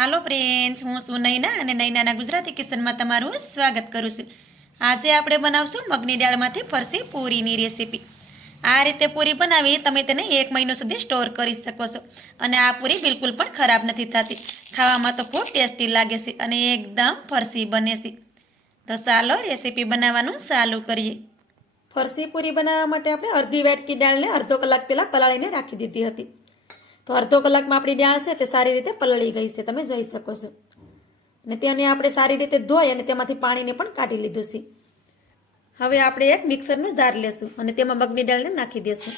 હાલો friends, હું છું નૈના અને નૈનાના ગુજરાતી કિચનમાં તમારું સ્વાગત કરું છું. આજે આપણે બનાવશું મગની દાળમાંથી ફરસી પૂરીની રેસીપી. આ રીતે પૂરી બનાવી તમે તેને 1 મહિનો સુધી સ્ટોર કરી શકો છો અને આ પૂરી બિલકુલ પણ ખરાબ નથી થતી. ખાવામાં તો ખૂબ ટેસ્ટી લાગે છે અને એકદમ ફરસી બને છે. તો ચાલો રેસીપી બનાવવાનું ચાલુ કરીએ. ફરસી પૂરી બનાવવા માટે આપણે અડધી વાટકી દાળને અડધો કલાક પહેલાં પલાળીને રાખી દીધી હતી. તો અડધો કલાકમાં આપણી દાળ છે તે સારી રીતે પલળી ગઈ છે, તમે જોઈ શકો છો. અને તેને આપણે સારી રીતે ધોઈ અને તેમાંથી પાણીને પણ કાઢી લીધું છે. હવે આપણે એક મિક્સરનું જાર લેશું અને તેમાં મગની દાળને નાખી દેશું.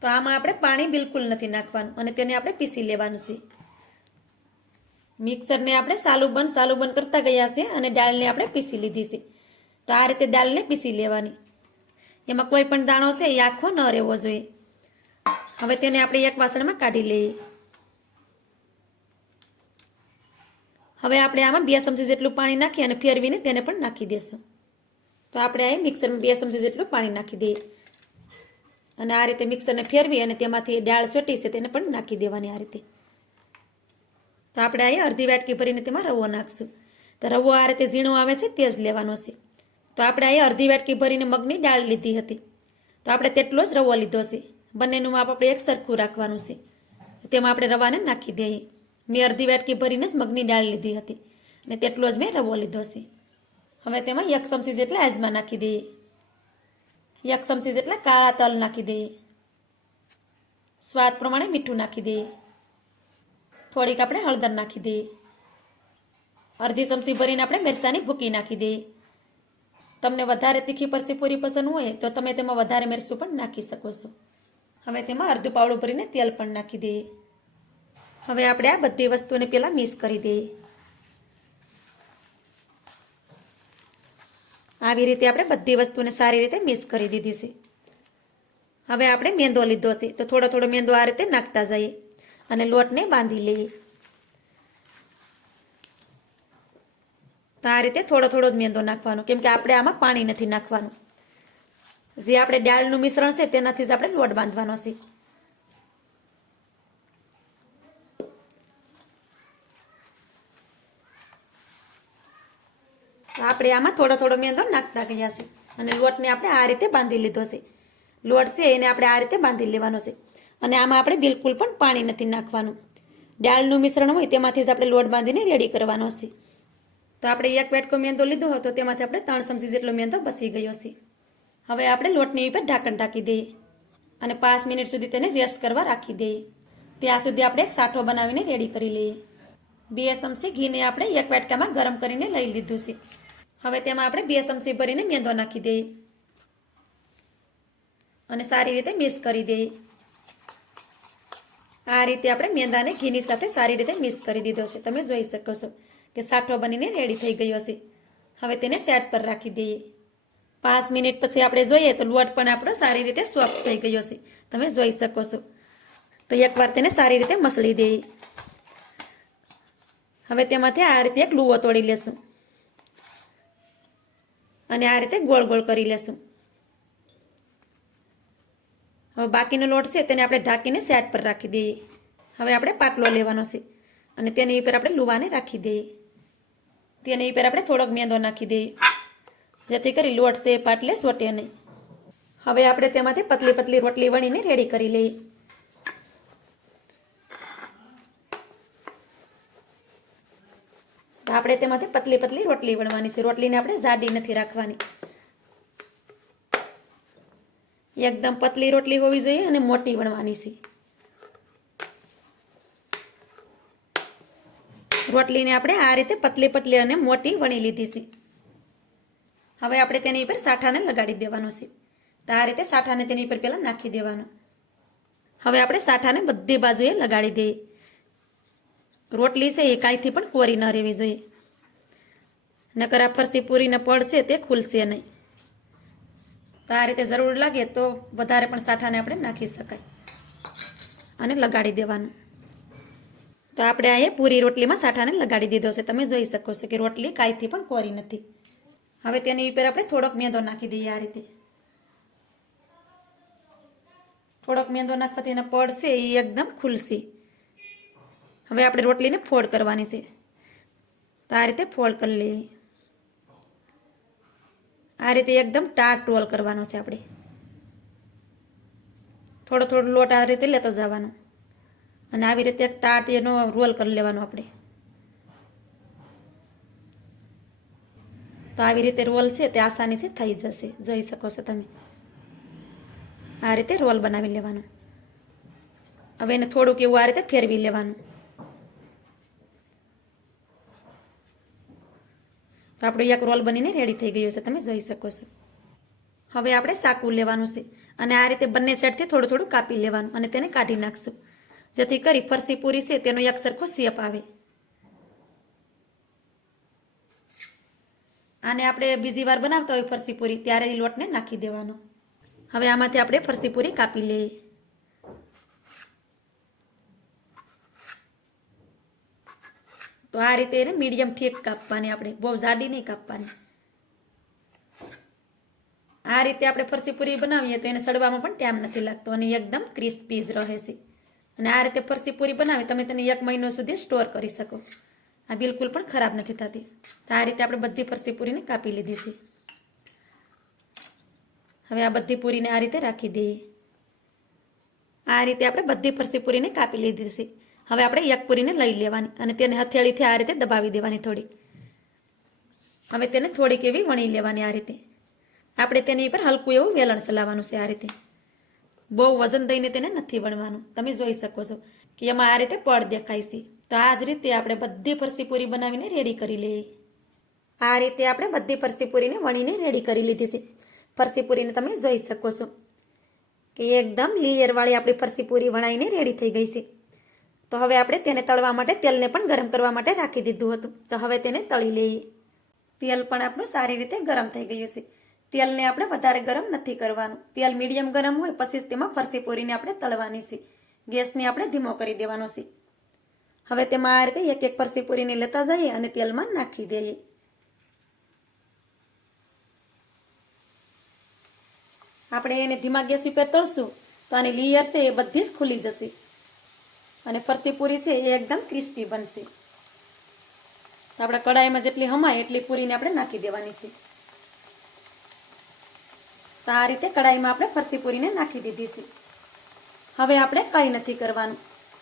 તો આમાં આપણે પાણી બિલકુલ નથી નાખવાનું અને તેને આપણે પીસી લેવાનું છે. મિક્સરને આપણે સાલું બંધ કરતા ગયા છે અને દાળને આપણે પીસી લીધી છે. તો આ રીતે દાળને પીસી લેવાની. એમાં કોઈ પણ દાણો છે એ આખો ન રહેવો જોઈએ. હવે તેને આપણે એક વાસણમાં કાઢી લઈએ. હવે આપણે આમાં 2 ચમચી જેટલું પાણી નાખી અને ફેરવીને તેને પણ નાખી દેશું. તો આપણે આ મિક્સરમાં 2 ચમચી જેટલું પાણી નાખી દઈએ અને આ રીતે મિક્સરને ફેરવી અને તેમાંથી દાળ ચોટી છે તેને પણ નાખી દેવાની આ રીતે. તો આપણે અહીં અડધી વાટકી ભરીને તેમાં રવો નાખશું. તો રવો આ રીતે ઝીણો આવે છે તે જ લેવાનો છે. તો આપણે અહીં અડધી વાટકી ભરીને મગની દાળ લીધી હતી. તો આપણે તેટલો જ રવો લીધો છે. બંનેનું માપ આપણે એક સરખું રાખવાનું છે. તેમાં આપણે રવાને નાખી દઈએ. મેં અડધી વાટકી ભરીને જ મગની દાળ લીધી હતી અને તેટલો જ મેં રવો લીધો છે. હવે તેમાં 1 ચમચી જેટલા અજમા નાખી દઈએ. 1 ચમચી જેટલા કાળા તલ નાખી દઈએ. સ્વાદ પ્રમાણે મીઠું નાખી દઈએ. થોડીક આપણે હળદર નાખી દઈએ. અડધી ચમચી ભરીને આપણે મરચાંની ભૂકી નાખી દઈએ. તમને વધારે તીખી ફરસી પૂરી પસંદ હોય તો તમે તેમાં વધારે મરચું પણ નાખી શકો છો. હવે તેમાં અડધું પાવડું ભરીને તેલ પણ નાખી દઈએ. હવે આપણે આ બધી વસ્તુને પહેલાં મિક્સ કરી દઈએ. આવી રીતે આપણે બધી વસ્તુને સારી રીતે મિક્સ કરી દીધી છે. હવે આપણે મેંદો લીધો છે તો થોડો મેંદો આ રીતે નાખતા જઈએ અને લોટને બાંધી લઈએ. તો આ રીતે થોડો જ મેંદો નાખવાનો, કેમ કે આપણે આમાં પાણી નથી નાખવાનું. જે આપણે દાળનું મિશ્રણ છે તેનાથી જ આપણે લોટ બાંધવાનો છે. તો આપણે આમાં થોડો મેંદો નાખતા ગયા છે અને લોટને આપણે આ રીતે બાંધી લીધો છે. લોટ છે એને આપણે આ રીતે બાંધી લેવાનો છે અને આમાં આપણે બિલકુલ પણ પાણી નથી નાખવાનું. દાળનું મિશ્રણ હોય તેમાંથી જ આપણે લોટ બાંધીને રેડી કરવાનો છે. તો આપણે 1 વાટકો મેંદો લીધો હતો તેમાંથી આપણે 3 ચમચી જેટલો મેંદો બસી ગયો છે. હવે આપણે લોટની ઉપર ઢાંકણ ઢાંકી દઈએ અને 5 મિનિટ સુધી તેને રેસ્ટ કરવા રાખી દઈએ. ત્યાં સુધી આપણે એક સાઠો બનાવીને રેડી કરી લઈએ. 2 ચમચી ઘીને આપણે 1 વાટકામાં ગરમ કરીને લઈ લીધું છે. હવે તેમાં આપણે 2 ચમચી ભરીને મેંદો નાખી દઈએ અને સારી રીતે મિક્સ કરી દઈએ. આ રીતે આપણે મેંદાને ઘીની સાથે સારી રીતે મિક્સ કરી દીધો છે. તમે જોઈ શકો છો કે સાઠો બનીને રેડી થઈ ગયો છે. હવે તેને સાઈડ પર રાખી દઈએ. 5 મિનિટ પછી આપણે જોઈએ તો લોટ પણ આપણો સારી રીતે સોફ્ટ થઈ ગયો છે. તમે જોઈ શકો છો. તો એકવાર તેને સારી રીતે મસળી દઈએ. હવે તેમાંથી આ રીતે એક લુવો તોડી લેશું અને આ રીતે ગોળ કરી લેશું. હવે બાકીનો લોટ છે તેને આપણે ઢાંકીને સાઈડ પર રાખી દઈએ. હવે આપણે પાટલો લેવાનો છે અને તેની ઉપર આપણે લુવાને રાખી દઈએ. તેની ઉપર આપણે થોડોક મેંદો નાખી દઈએ જેથી કરી લોટ છે પાટલે ચોટે નહીં. હવે આપણે તેમાંથી પતલી રોટલી વણીને રેડી કરી લઈએ. આપણે તેમાંથી પતલી રોટલી વણવાની છે. રોટલીને આપણે જાડી નથી રાખવાની. એકદમ પતલી રોટલી હોવી જોઈએ અને મોટી વણવાની છે. રોટલીને આપણે આ રીતે પતલી અને મોટી વણી લીધી છે. હવે આપણે તેની ઉપર સાઠાને લગાડી દેવાનો છે. તો આ રીતે સાઠાને તેની ઉપર પહેલાં નાખી દેવાનો. હવે આપણે સાઠાને બધી બાજુએ લગાડી દઈએ. રોટલી છે એ કાંઈથી પણ કોરી ન રહેવી જોઈએ, નકર આ ફરસી પૂરીને પડશે તે ખુલશે નહીં. તો આ રીતે જરૂર લાગે તો વધારે પણ સાઠાને આપણે નાખી શકાય અને લગાડી દેવાનું. તો આપણે અહીંયા પૂરી રોટલીમાં સાઠાને લગાડી દીધો છે. તમે જોઈ શકો છો કે રોટલી કાંઈથી પણ કોરી નથી. હવે તેની ઉપર આપણે થોડોક મેંદો નાખી દઈએ. આ રીતે થોડોક મેંદો નાખવાથી એના પડ છે એ એકદમ ખુલશે. હવે આપણે રોટલીને ફોલ્ડ કરવાની છે. તો આ રીતે ફોલ્ડ કરી લઈએ. આ રીતે એકદમ ટાટ રોલ કરવાનો છે આપણે. થોડો થોડો લોટ આ રીતે લેતો જવાનો અને આવી રીતે એક ટાટ એનો રોલ કરી લેવાનો આપણે. તો આવી રીતે રોલ છે તે આસાનીથી થઈ જશે. જોઈ શકો છો તમે. આ રીતે રોલ બનાવી લેવાનો. હવે એને થોડુંક એવું આ રીતે ફેરવી લેવાનું. તો આપણો એક રોલ બનીને રેડી થઈ ગયો છે. તમે જોઈ શકો છો. હવે આપણે સાકું લેવાનું છે અને આ રીતે બંને સાઈડથી થોડું થોડું કાપી લેવાનું અને તેને કાઢી નાખશું, જેથી કરી ફરસી પૂરી છે તેનો એક સરખો શેપ આવે. આને આપણે બીજી વાર બનાવતા હોય ફરસી પૂરી ત્યારે એ લોટને નાખી દેવાનો. હવે આમાંથી આપણે ફરસી પૂરી કાપી લઈએ. તો આ રીતે એને મીડિયમ ઠીક કાપવાની, આપણે બહુ જાડી નહીં કાપવાની. આ રીતે આપણે ફરસી પૂરી બનાવીએ તો એને સડવામાં પણ ટાઈમ નથી લાગતો અને એકદમ ક્રિસ્પી જ રહે છે. અને આ રીતે ફરસી પૂરી બનાવી તમે તેને 1 મહિનો સુધી સ્ટોર કરી શકો. આ બિલકુલ પણ ખરાબ નથી થતી. તો આ રીતે આપણે બધી ફરસી પૂરીને કાપી લીધી છે. હવે આ બધી પૂરીને આ રીતે રાખી દઈએ. આ રીતે આપણે બધી ફરસી પૂરીને કાપી લીધી છે. હવે આપણે એક પૂરીને લઈ લેવાની અને તેને હથેળીથી આ રીતે દબાવી દેવાની થોડીક. હવે તેને થોડીક એવી વણી લેવાની. આ રીતે આપણે તેની ઉપર હલકું એવું વેલણ ચલાવવાનું છે. આ રીતે બહુ વજન દઈને તેને નથી વણવાનું. તમે જોઈ શકો છો કે એમાં આ રીતે પડ દેખાય છે. તો આ જ રીતે આપણે બધી ફરસી પૂરી બનાવીને રેડી કરી લઈએ. આ રીતે આપણે બધી ફરસી પૂરીને વણીને રેડી કરી લીધી છે. ફરસી પૂરીને તમે જોઈ શકો છો કે એકદમ લેયરવાળી આપણી ફરસી પૂરી વણાઈને રેડી થઈ ગઈ છે. તો હવે આપણે તેને તળવા માટે તેલને પણ ગરમ કરવા માટે રાખી દીધું હતું. તો હવે તેને તળી લઈએ. તેલ પણ આપણું સારી રીતે ગરમ થઈ ગયું છે. તેલને આપણે વધારે ગરમ નથી કરવાનું. તેલ મીડિયમ ગરમ હોય પછી તેમાં ફરસી પૂરીને આપણે તળવાની છે. ગેસને આપણે ધીમો કરી દેવાનો છે. હવે તેમાં આ રીતે એક એક ફરસી પૂરીને લેતા જઈએ અને તેલમાં નાખી દઈએ. આપણે એને ધીમા ગેસ ઉપર તળશું તો આની લેયર છે એ બધી જ ખુલી જશે અને ફરસી પૂરી છે એ એકદમ ક્રિસ્પી બનશે. આપણા કડાઈમાં જેટલી હમાય એટલી પૂરીને આપણે નાખી દેવાની છે. તો આ રીતે કડાઈમાં આપણે ફરસી પૂરીને નાખી દીધી છે. હવે આપણે કંઈ નથી કરવાનું,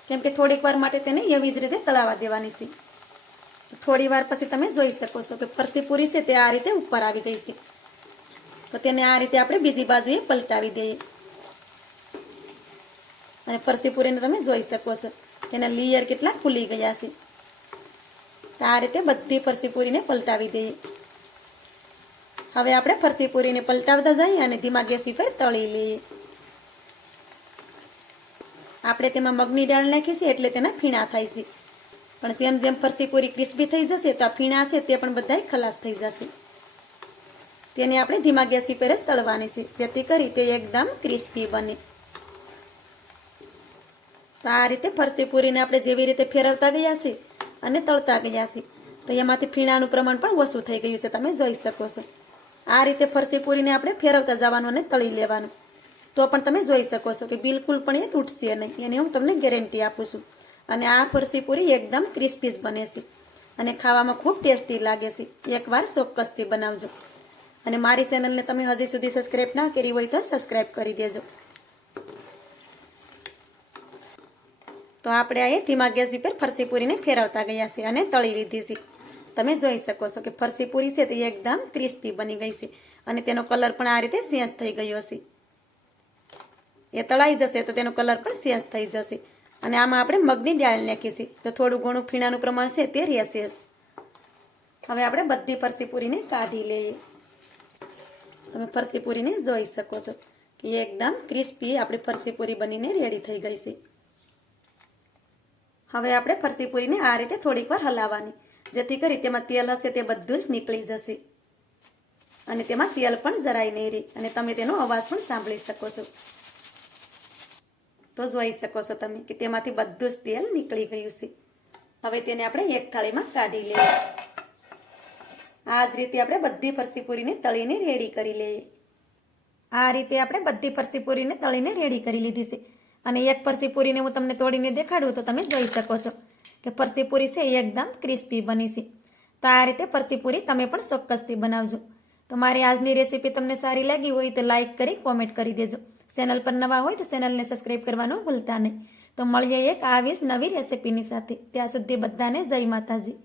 કેમ કે થોડીક વાર માટે તેને એવી જ રીતે તળાવા દેવાની છે. થોડી વાર પછી તમે જોઈ શકો છો કે ફરસી પૂરી છે તે આ રીતે ઉપર આવી ગઈ છે. તો તેને આ રીતે આપણે બીજી બાજુએ પલટાવી દઈએ અને ફરસી પૂરીને તમે જોઈ શકો છો તેના લેયર કેટલા ખુલી ગયા છે. તો આ રીતે બધી ફરસી પૂરીને પલટાવી દઈએ. હવે આપણે ફરસી પૂરીને પલટાવતા જઈએ અને ધીમા ગેસ ઉપર તળી લઈએ. આપણે તેમાં મગની દાળ નાખી છે એટલે તેના ફીણા થાય છે, પણ જેમ જેમ ફરસી પૂરી ક્રિસ્પી થઈ જશે તો આ ફીણા છે તે પણ બધા ખલાસ થઈ જશે. તેને આપણે ધીમા ગેસ ઉપર જ તળવાની છે, જેથી કરી તે એકદમ ક્રિસ્પી બને. તો આ રીતે ફરસી પૂરીને આપણે જેવી રીતે ફેરવતા ગયા છે અને તળતા ગયા છે તો એમાંથી ફીણાનું પ્રમાણ પણ ઓછું થઈ ગયું છે. તમે જોઈ શકો છો. આ રીતે ફરસી પૂરીને આપણે ફેરવતા જવાનું અને તળી લેવાનું. તો પણ તમે જોઈ શકો છો કે બિલકુલ પણ એ તૂટશે નહીં, એની હું તમને ગેરંટી આપું છું. અને આ ફરસી પૂરી એકદમ ક્રિસ્પી જ બને છે અને ખાવામાં ખૂબ ટેસ્ટી લાગે છે. એકવાર ચોક્કસથી બનાવજો. અને મારી ચેનલને તમે હજી સુધી સબસ્ક્રાઈબ ના કરી હોય તો સબસ્ક્રાઈબ કરી દેજો. તો આપણે આ ધીમા ગેસ ઉપર ફરસી પૂરીને ફેરવતા ગયા છે અને તળી લીધી છે. તમે જોઈ શકો છો કે ફરસી પૂરી છે તે એકદમ ક્રિસ્પી બની ગઈ છે અને તેનો કલર પણ આ રીતે ચેન્જ થઈ ગયો છે. એ તળાઈ જશે તો તેનો કલર પણ ચેન્જ થઈ જશે. અને આમાં આપણે મગની દાળ નાખી છે તો થોડું ઘણું ફીણાનું પ્રમાણ છે તે રહેશે. હવે આપણે બધી ફરસી પૂરીને કાઢી લઈએ. તમે ફરસી પૂરીને જોઈ શકો છો કે એકદમ ક્રિસ્પી આપણી ફરસી પૂરી બનીને રેડી થઈ ગઈ છે. હવે આપણે ફરસી પૂરીને આ રીતે થોડીક વાર હલાવવાની, જેથી કરી તેમાં તેલ હશે તે બધું જ નીકળી જશે અને તેમાં તેલ પણ જરાય નહીં રહે અને તમે તેનો અવાજ પણ સાંભળી શકો છો. તો જોઈ શકો છો તમે કે તેમાંથી બધું જ તેલ નીકળી ગયું છે. હવે તેને આપણે એક થાળીમાં કાઢી લઈએ. આ જ રીતે આપણે બધી ફરસી પૂરીને તળીને રેડી કરી લઈએ. આ રીતે આપણે બધી ફરસી પૂરીને તળીને રેડી કરી લીધી છે. અને એક ફરસી પૂરીને હું તમને તોડીને દેખાડું તો તમે જોઈ શકો છો કે ફરસી પૂરી છે એ એકદમ ક્રિસ્પી બની છે. તો આ રીતે ફરસી પૂરી તમે પણ ચોક્કસથી બનાવજો. તો મારી આજની રેસીપી તમને સારી લાગી હોય તો લાઇક કરી કોમેન્ટ કરી દેજો. ચેનલ પર નવા હોય તો ચેનલને સબસ્ક્રાઈબ કરવાનું ભૂલતા નહીં. તો મળીએ એક આવી જ નવી રેસીપીની સાથે. ત્યાં સુધી બધાને જય માતાજી.